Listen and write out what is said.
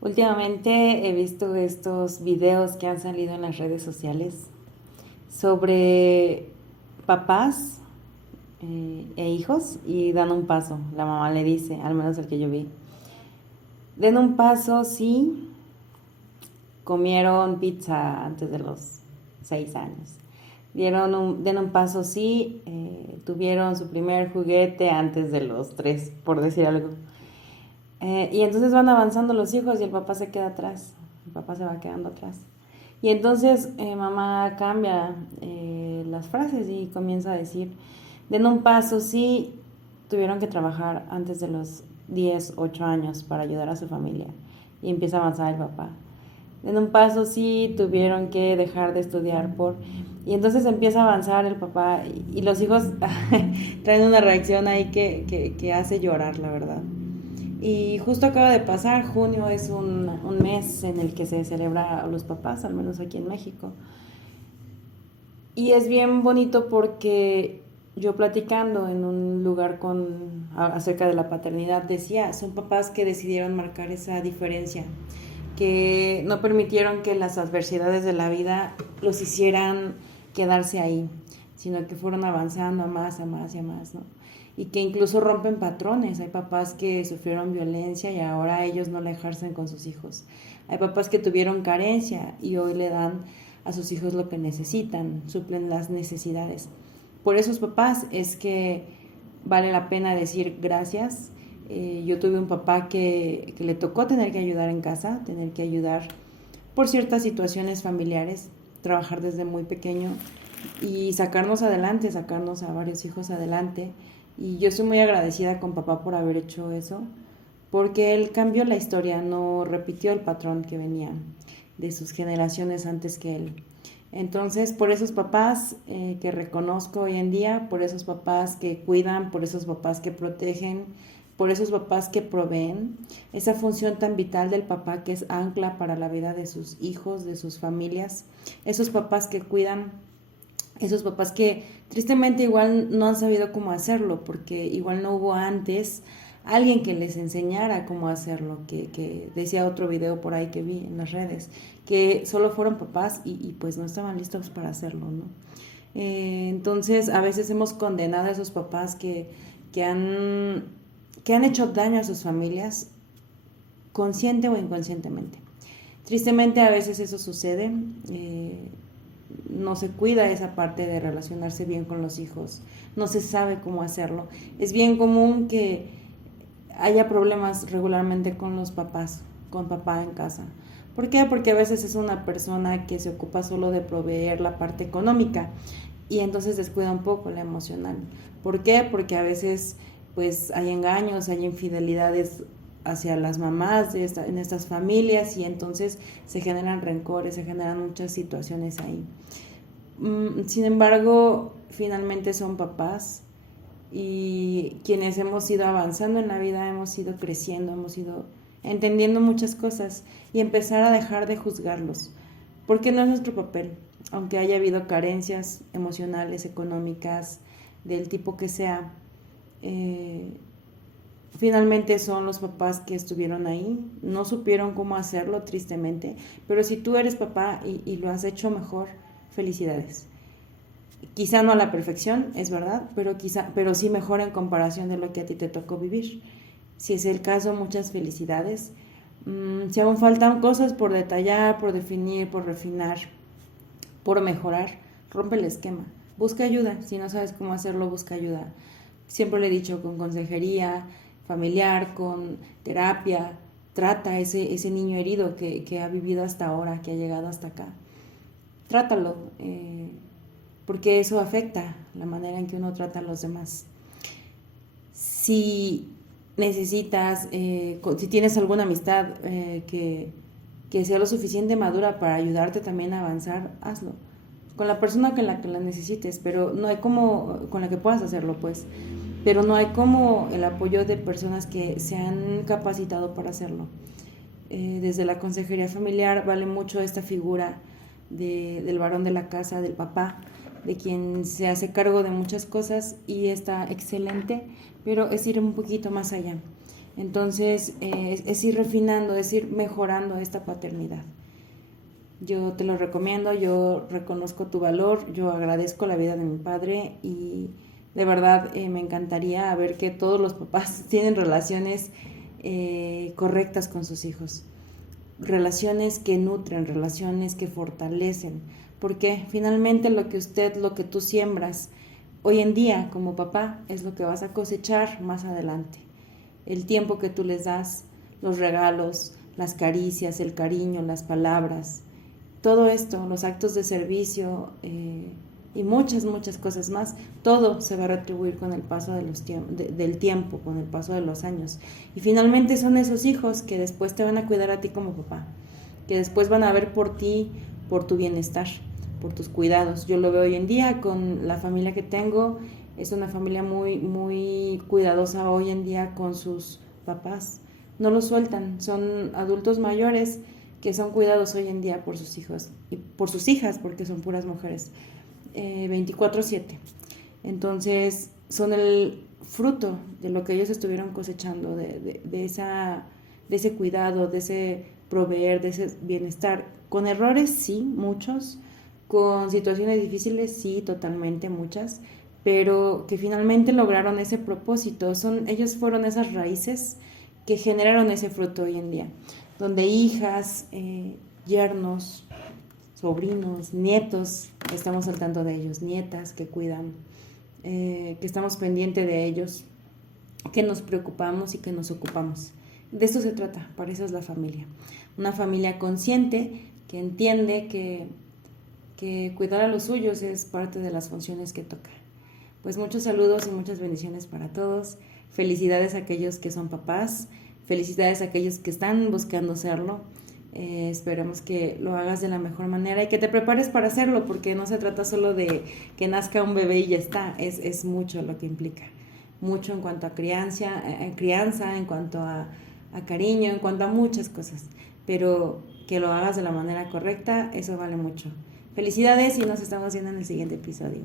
Últimamente he visto estos videos que han salido en las redes sociales sobre papás e hijos y dan un paso. La mamá le dice, al menos el que yo vi, den un paso si comieron pizza antes de los 6 años. Den un paso si tuvieron su primer juguete antes de los 3, por decir algo. Y entonces van avanzando los hijos y el papá se queda atrás. El papá se va quedando atrás. Y entonces mamá cambia las frases y comienza a decir, den un paso si tuvieron que trabajar antes de los 10 8 años para ayudar a su familia. Y empieza a avanzar el papá. Den un paso si tuvieron que dejar de estudiar por... Y entonces empieza a avanzar el papá y los hijos traen una reacción ahí que hace llorar, la verdad. Y justo acaba de pasar, junio es un mes en el que se celebra a los papás, al menos aquí en México. Y es bien bonito porque yo platicando en un lugar acerca de la paternidad decía, son papás que decidieron marcar esa diferencia, que no permitieron que las adversidades de la vida los hicieran quedarse ahí, sino que fueron avanzando a más, a más y a más, ¿no? Y que incluso rompen patrones. Hay papás que sufrieron violencia y ahora ellos no la ejercen con sus hijos. Hay papás que tuvieron carencia y hoy le dan a sus hijos lo que necesitan, suplen las necesidades. Por esos papás es que vale la pena decir gracias. Yo tuve un papá que le tocó tener que ayudar en casa, tener que ayudar por ciertas situaciones familiares, trabajar desde muy pequeño y sacarnos adelante, sacarnos a varios hijos adelante. Y yo estoy muy agradecida con papá por haber hecho eso, porque él cambió la historia, no repitió el patrón que venía de sus generaciones antes que él. Entonces, por esos papás que reconozco hoy en día, por esos papás que cuidan, por esos papás que protegen, por esos papás que proveen, esa función tan vital del papá que es ancla para la vida de sus hijos, de sus familias, esos papás que cuidan, esos papás que tristemente igual no han sabido cómo hacerlo, porque igual no hubo antes alguien que les enseñara cómo hacerlo, que decía otro video por ahí que vi en las redes, que solo fueron papás y pues no estaban listos para hacerlo, ¿no? Entonces a veces hemos condenado a esos papás que, han, que han hecho daño a sus familias, consciente o inconscientemente. Tristemente a veces eso sucede, no se cuida esa parte de relacionarse bien con los hijos, no se sabe cómo hacerlo. Es bien común que haya problemas regularmente con los papás, con papá en casa. ¿Por qué? Porque a veces es una persona que se ocupa solo de proveer la parte económica y entonces descuida un poco la emocional. ¿Por qué? Porque a veces pues hay engaños, hay infidelidades hacia las mamás en estas familias y entonces se generan rencores, se generan muchas situaciones ahí. Sin embargo, finalmente son papás y quienes hemos ido avanzando en la vida, hemos ido creciendo, hemos ido entendiendo muchas cosas y empezar a dejar de juzgarlos, porque no es nuestro papel, aunque haya habido carencias emocionales, económicas, del tipo que sea. Finalmente son los papás que estuvieron ahí, no supieron cómo hacerlo tristemente, pero si tú eres papá y lo has hecho mejor, felicidades. Quizá no a la perfección, es verdad, pero sí mejor en comparación de lo que a ti te tocó vivir. Si es el caso, muchas felicidades. Si aún faltan cosas por detallar, por definir, por refinar, por mejorar, rompe el esquema. Busca ayuda, si no sabes cómo hacerlo, busca ayuda. Siempre le he dicho, con consejería familiar, con terapia, trata ese niño herido que ha vivido hasta ahora, que ha llegado hasta acá. Trátalo, porque eso afecta la manera en que uno trata a los demás. Si necesitas, si tienes alguna amistad que sea lo suficiente madura para ayudarte también a avanzar, hazlo. Con la persona con la que la necesites, pero no hay como, con la que puedas hacerlo, pues. Pero no hay como el apoyo de personas que se han capacitado para hacerlo. Desde la consejería familiar vale mucho esta figura del varón de la casa, del papá, de quien se hace cargo de muchas cosas y está excelente, pero es ir un poquito más allá. Entonces, es ir refinando, es ir mejorando esta paternidad. Yo te lo recomiendo, yo reconozco tu valor, yo agradezco la vida de mi padre y de verdad me encantaría ver que todos los papás tienen relaciones correctas con sus hijos, relaciones que nutren, relaciones que fortalecen, porque finalmente lo que tú siembras hoy en día como papá es lo que vas a cosechar más adelante. El tiempo que tú les das, los regalos, las caricias, el cariño, las palabras, todo esto, los actos de servicio y muchas cosas más, todo se va a retribuir con el paso del tiempo, con el paso de los años. Y finalmente son esos hijos que después te van a cuidar a ti como papá, que después van a ver por ti, por tu bienestar, por tus cuidados. Yo lo veo hoy en día con la familia que tengo, es una familia muy cuidadosa hoy en día con sus papás. No los sueltan, son adultos mayores que son cuidados hoy en día por sus hijos y por sus hijas, porque son puras mujeres, 24/7. Entonces, son el fruto de lo que ellos estuvieron cosechando, de ese cuidado, de ese proveer, de ese bienestar. Con errores, sí, muchos. Con situaciones difíciles, sí, totalmente, muchas. Pero que finalmente lograron ese propósito. Ellos fueron esas raíces que generaron ese fruto hoy en día, donde hijas, yernos, sobrinos, nietos, estamos al tanto de ellos, nietas que cuidan, que estamos pendientes de ellos, que nos preocupamos y que nos ocupamos. De eso se trata, para eso es la familia. Una familia consciente que entiende que cuidar a los suyos es parte de las funciones que toca. Pues muchos saludos y muchas bendiciones para todos. Felicidades a aquellos que son papás, felicidades a aquellos que están buscando serlo. Esperemos que lo hagas de la mejor manera y que te prepares para hacerlo, porque no se trata solo de que nazca un bebé y ya está, es mucho lo que implica, mucho en cuanto a crianza, en cuanto a cariño, en cuanto a muchas cosas, pero que lo hagas de la manera correcta, eso vale mucho. Felicidades y nos estamos viendo en el siguiente episodio.